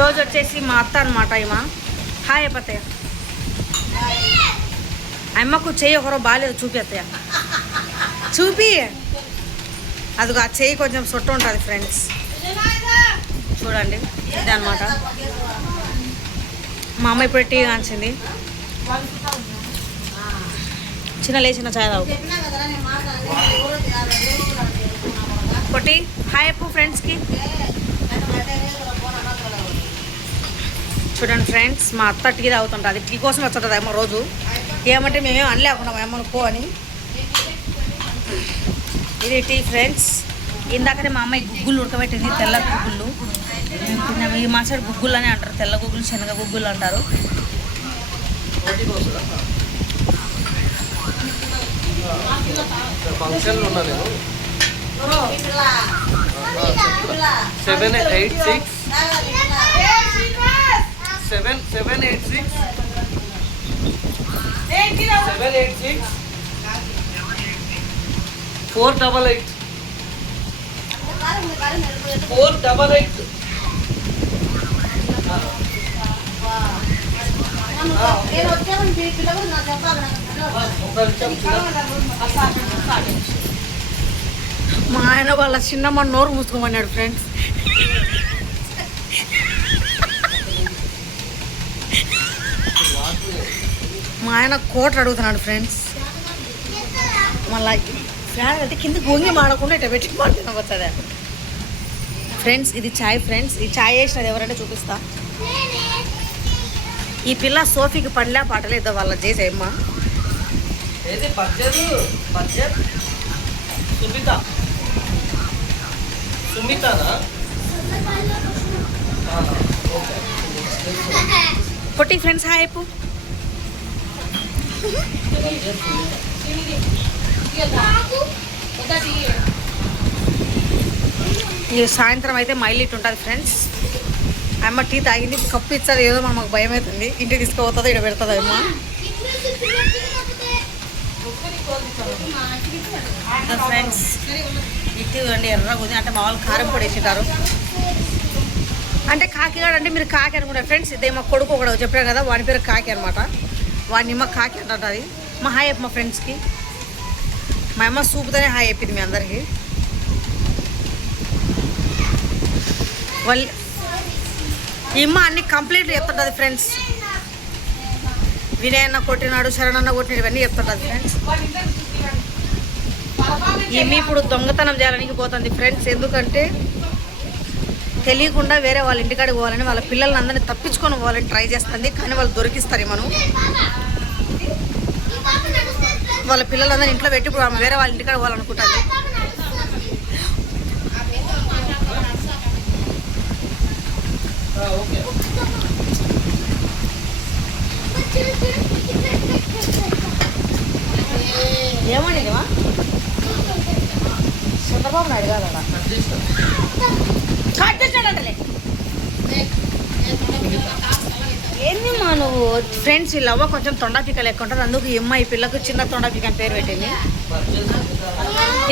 రోజు వచ్చేసి మా అత్త అనమాట. ఈమె హాయ్ అత్తయ్య. అమ్మకు చెయ్యి ఒకరో బాగాలేదు, చూపి అత్తయ్య, చూపి. అదిగో ఆ చెయ్యి కొంచెం సొట్టు ఉంటుంది ఫ్రెండ్స్, చూడండి. ఇది అనమాట. మా అమ్మ ఇప్పుడు టీ కాంచింది. చిన్న లేచిన చాయ్ తాగు. ఒకటి హాయ్ అప్పు ఫ్రెండ్స్కి. చూడండి ఫ్రెండ్స్, మా అత్త టీ తాగుతుంటుంది. టీ కోసం వచ్చుంటుంది అమ్మ రోజు. ఏమంటే మేమేం అనలేకుండా అమ్మను పో అని. ఇది టీ ఫ్రెండ్స్. ఇందాకనే మా అమ్మాయి గుగ్గులు ఉడకబెట్టింది, తెల్ల గుగ్గులు. ఈ మా సైడ్ గుగ్గులు అని అంటారు, తెల్ల గుగ్గులు, శనగ గుగ్గులు అంటారు. మా ఆయన వాళ్ళ చిన్నమ్మ నోరు మూసుకోమన్నాడు ఫ్రెండ్స్. మా ఆయన కోట అడుగుతున్నాడు ఫ్రెండ్స్. మళ్ళీ ఫ్యాన్ అయితే కింద గొంగి మాడకుండా ఇట్లా పెట్టి మాడుతున్నా ఫ్రెండ్స్. ఇది చాయ్ ఫ్రెండ్స్. ఈ చాయ్ వేసినది ఎవరంటే చూపిస్తా. ఈ పిల్ల సోఫీకి పనిలే పాటలేదు వాళ్ళ చేసేయమ్మ. కొట్టి ఫ్రెండ్స్ హాయ్ అయిపో. ఈ సాయంత్రం అయితే మైలిట్ ఉంటుంది ఫ్రెండ్స్. అమ్మ టీ తాగింది, కప్పు ఇచ్చారు. ఏదో మాకు భయం అవుతుంది, ఇంటికి తీసుకుపోతుందో ఇక్కడ పెడుతుంది అమ్మ. ఫ్రెండ్స్ ఇట్టి అండి ఎర్రగా ఉంది, అంటే మా వాళ్ళు కారం పొడి వేసింటారు. అంటే కాకిగాడు అంటే మీరు కాకి అనుకుంటారు ఫ్రెండ్స్. ఇదే మా కొడుకు ఒకడు చెప్పారు కదా, వాని పేరు కాకి అనమాట. వాడిని అమ్మ కాకి అంటుంది. మా హాయ్ చెప్పు మా ఫ్రెండ్స్కి. మా అమ్మ సూపుతోనే హాయ్ చెప్పింది మీ అందరికీ. వాళ్ళు ఈ అమ్మ అన్ని కంప్లీట్లు చెప్తుంటుంది ఫ్రెండ్స్. వినయన్న కొట్టినాడు, శరణన్న కొట్టినాడు, ఇవన్నీ చెప్తుంటుంది ఫ్రెండ్స్. ఈమె ఇప్పుడు దొంగతనం చేయడానికి పోతుంది ఫ్రెండ్స్. ఎందుకంటే తెలియకుండా వేరే వాళ్ళ ఇంటికాడికి పోవాలని, వాళ్ళ పిల్లల్ని అందరినీ తప్పించుకొని పోవాలని ట్రై చేస్తుంది. కానీ వాళ్ళు దొరికిస్తారు మనం. వాళ్ళ పిల్లలందరినీ ఇంట్లో పెట్టి ఇప్పుడు వేరే వాళ్ళ ఇంటికాడ పోవాలనుకుంటుంది. ఏమని చంద్రబాబు నాయుడు కాదా కట్ చేశాడంటలే. ఏంది మా నువ్వు ఫ్రెండ్స్. వీళ్ళ అవ్వ కొంచెం తొండపిక లెక్క ఉంటుంది, అందుకు ఈ అమ్మాయి పిల్లకు చిన్న తొండపిక అని పేరు పెట్టింది.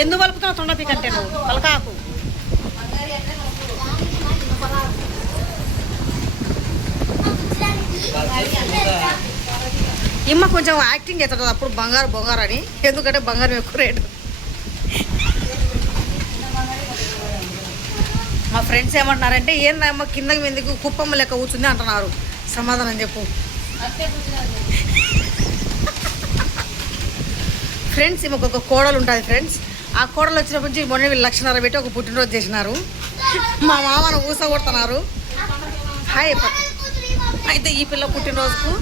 ఎందుకు పలుకుతావు తొండపిక అంటే నువ్వు పలకాకు. ఇమ్మ కొంచెం యాక్టింగ్ చేస్తుంది అప్పుడు బంగారు బొంగారు అని, ఎందుకంటే బంగారం ఎక్కువ రేటు. మా ఫ్రెండ్స్ ఏమంటున్నారంటే ఏందమ్మా కిందకి ఎందుకు కుప్పమ్మ లెక్క కూర్చుంది అంటున్నారు. సమాధానం చెప్పు ఫ్రెండ్స్. ఈమెకు ఒక కోడలు ఉంటుంది ఫ్రెండ్స్. ఆ కోడలు వచ్చినప్పటి నుంచి మొన్న వీళ్ళు 1,00,000 పెట్టి ఒక పుట్టినరోజు చేసినారు. మా మామను ఊసగొడుతున్నారు. హాయ్ అయితే ఈ పిల్ల పుట్టినరోజుకు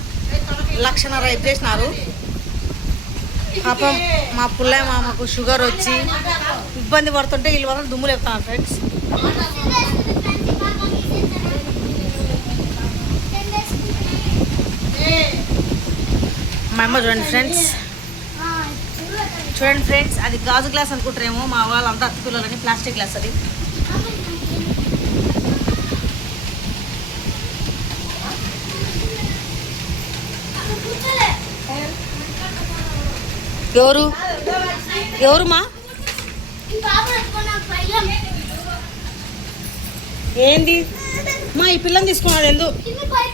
1,00,000 చేసినారు. పాపం మా పుల్లయ్య మామకు షుగర్ వచ్చి ఇబ్బంది పడుతుంటే వీళ్ళు వల్ల దుమ్ములు చెప్తాను ఫ్రెండ్స్. మా అమ్మ చూడండి ఫ్రెండ్స్, చూడండి ఫ్రెండ్స్. అది గాజు గ్లాస్ అనుకుంటారేమో, మా వాళ్ళంతా అతికిలోని ప్లాస్టిక్ గ్లాస్ అది. ఎవరు ఎవరుమా ఏంది మా ఈ పిల్లని తీసుకున్నది ఎందుకు ఇన్ని బయట